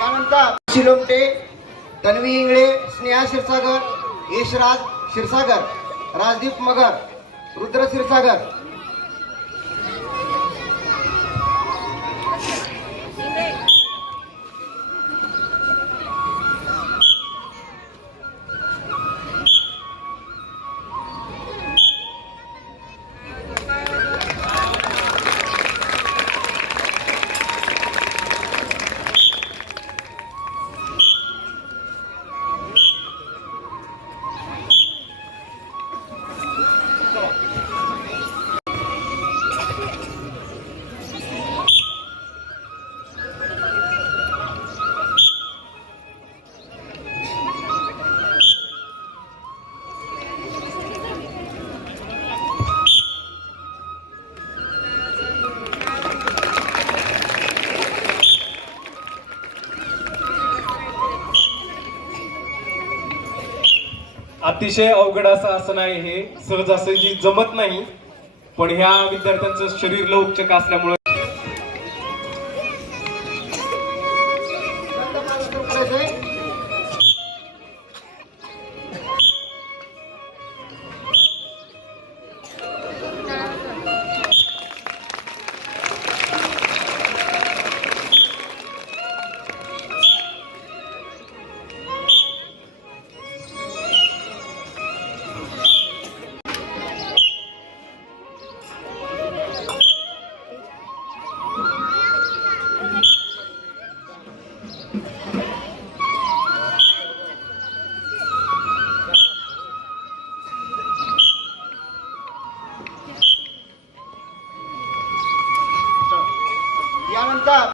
यानंतर शिलोमटे तन्वी इंगळे स्नेहा क्षीरसागर यशराज क्षीरसागर राजदीप मगर रुद्र क्षीरसागर. अतिशय अवघड असं आसन आहे हे सहजासहजी जमत नाही पण ह्या विद्यार्थ्यांचं शरीर लवचक असल्यामुळे यानंतर